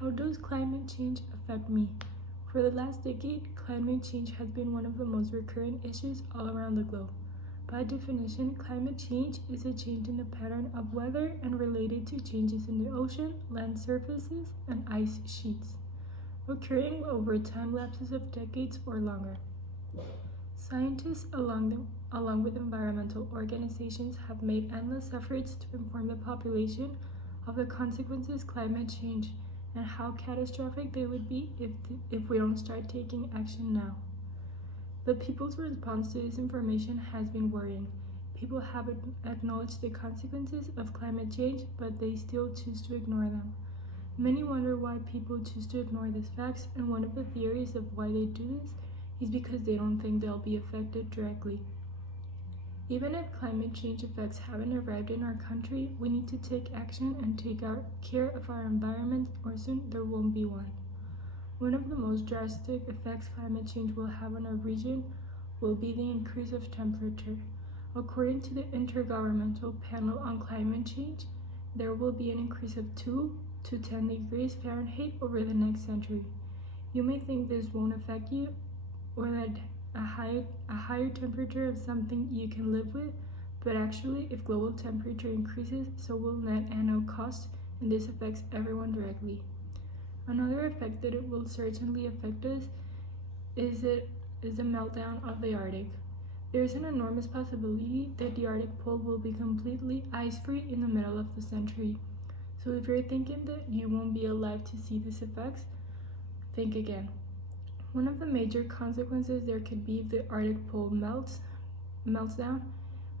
How does climate change affect me? For the last decade, climate change has been one of the most recurrent issues all around the globe. By definition, climate change is a change in the pattern of weather and related to changes in the ocean, land surfaces, and ice sheets, occurring over time lapses of decades or longer. Scientists, along with environmental organizations, have made endless efforts to inform the population of the consequences of climate change and how catastrophic they would be if we don't start taking action now. But people's response to this information has been worrying. People have acknowledged the consequences of climate change, but they still choose to ignore them. Many wonder why people choose to ignore these facts, and one of the theories of why they do this is because they don't think they'll be affected directly. Even if climate change effects haven't arrived in our country, we need to take action and take care of our environment, or soon there won't be one. One of the most drastic effects climate change will have on our region will be the increase of temperature. According to the Intergovernmental Panel on Climate Change, there will be an increase of 2 to 10 degrees Fahrenheit over the next century. You may think this won't affect you, or that a higher temperature is something you can live with, but actually, if global temperature increases, so will net annual costs, and this affects everyone directly. Another effect that it will certainly affect us is the meltdown of the Arctic. There is an enormous possibility that the Arctic Pole will be completely ice-free in the middle of the century. So if you're thinking that you won't be alive to see these effects, think again. One of the major consequences there could be if the Arctic Pole melts down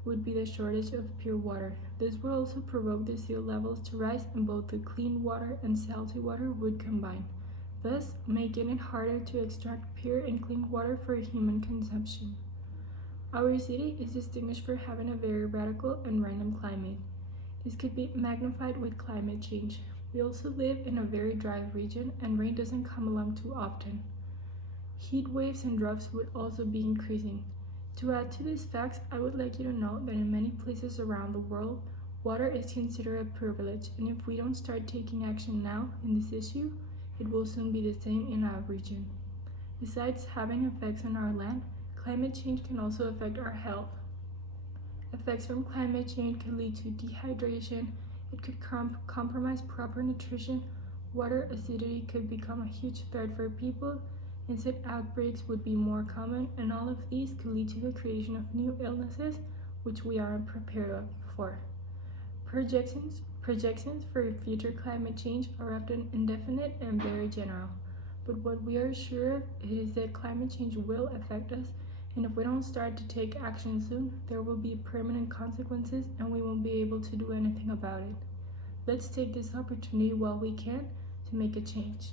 would be the shortage of pure water. This would also provoke the sea levels to rise, and both the clean water and salty water would combine, thus making it harder to extract pure and clean water for human consumption. Our city is distinguished for having a very radical and random climate. This could be magnified with climate change. We also live in a very dry region, and rain doesn't come along too often. Heat waves and droughts would also be increasing. To add to these facts, I would like you to know that in many places around the world, water is considered a privilege, and if we don't start taking action now in this issue, it will soon be the same in our region. Besides having effects on our land, climate change can also affect our health. Effects from climate change can lead to dehydration, it could compromise proper nutrition, water acidity could become a huge threat for people, insect outbreaks would be more common, and all of these could lead to the creation of new illnesses which we aren't prepared for. Projections for future climate change are often indefinite and very general, but what we are sure of is that climate change will affect us, and if we don't start to take action soon, there will be permanent consequences and we won't be able to do anything about it. Let's take this opportunity while we can to make a change.